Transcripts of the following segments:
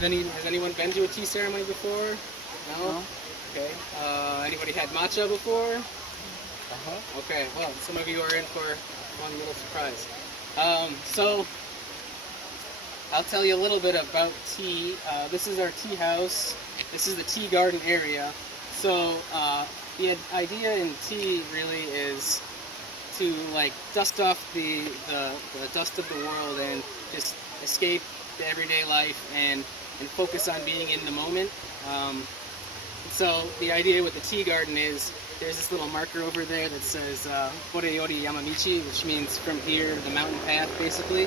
Has anyone been to a tea ceremony before? No? No. Okay. Anybody had matcha before? Uh-huh. Okay, well, some of you are in for one little surprise. So, I'll tell you a little bit about tea. This is our tea house. This is the tea garden area. So, the idea in tea really is to like dust off the dust of the world and just escape the everyday life and focus on being in the moment. So the idea with the tea garden is there's this little marker over there that says Horeyori Yamamichi, which means from here, the mountain path, basically.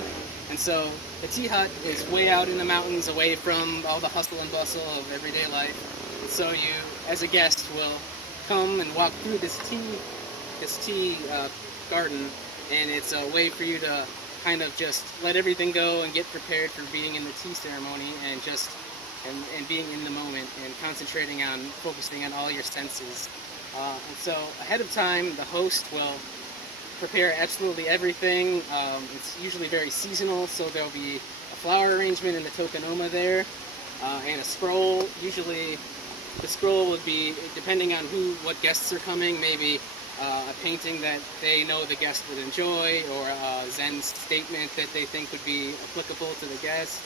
And so the tea hut is way out in the mountains, away from all the hustle and bustle of everyday life. And so you, as a guest, will come and walk through this tea garden, and it's a way for you to kind of just let everything go and get prepared for being in the tea ceremony and just and being in the moment and concentrating on focusing on all your senses. And so ahead of time, the host will prepare absolutely everything. It's usually very seasonal, so there'll be a flower arrangement in the tokonoma there, and a scroll. Usually the scroll would be, depending on what guests are coming, maybe a painting that they know the guest would enjoy, or a Zen statement that they think would be applicable to the guest.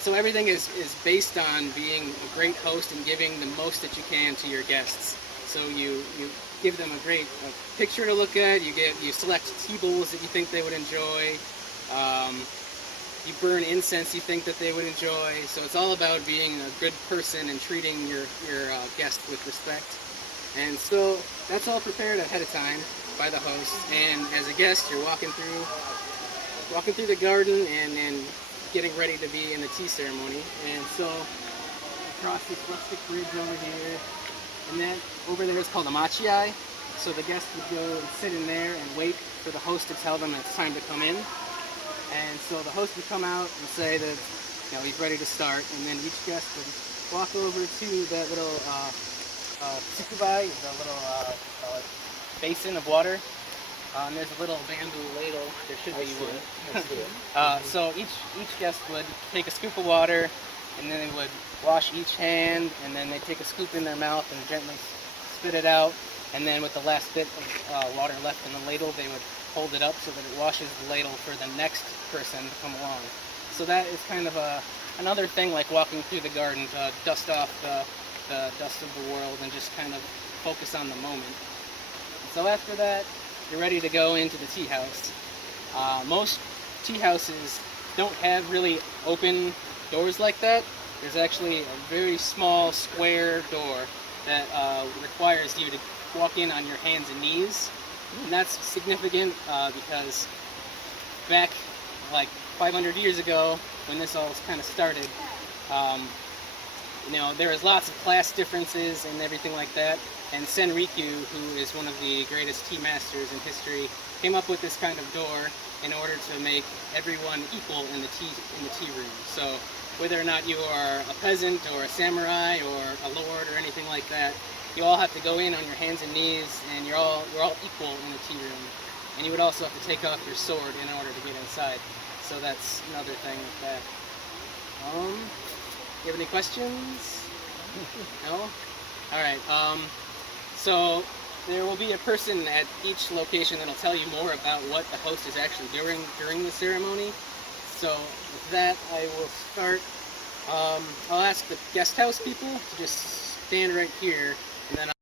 So everything is based on being a great host and giving the most that you can to your guests. So you give them a great picture to look at, you select tea bowls that you think they would enjoy, you burn incense you think that they would enjoy. So it's all about being a good person and treating your guest with respect. And so that's all prepared ahead of time by the host. And as a guest, you're walking through the garden and getting ready to be in the tea ceremony. And so across this rustic bridge over here, and then over there is called a machiai. So the guest would go and sit in there and wait for the host to tell them it's time to come in. And so the host would come out and say that he's ready to start, and then each guest would walk over to that little tsukubai, the little basin of water. And there's a little bamboo ladle. There should be one. So each guest would take a scoop of water, and then they would wash each hand, and then they take a scoop in their mouth and gently spit it out. And then with the last bit of water left in the ladle, they would hold it up so that it washes the ladle for the next person to come along. So that is kind of another thing, like walking through the garden, to dust off the dust of the world and just kind of focus on the moment. So after that, you're ready to go into the tea house. Most tea houses don't have really open doors like that. There's actually a very small square door that requires you to walk in on your hands and knees. And that's significant because back like 500 years ago, when this all kind of started, there was lots of class differences and everything like that. And Senrikyu, who is one of the greatest tea masters in history, came up with this kind of door in order to make everyone equal in the tea room. So whether or not you are a peasant or a samurai or a lord or anything like that, you all have to go in on your hands and knees, and you're all equal in the tea room. And you would also have to take off your sword in order to get inside. So that's another thing with that. You have any questions? No? All right. So there will be a person at each location that'll tell you more about what the host is actually doing during the ceremony. So with that, I will start. I'll ask the guest house people to just stand right here, and then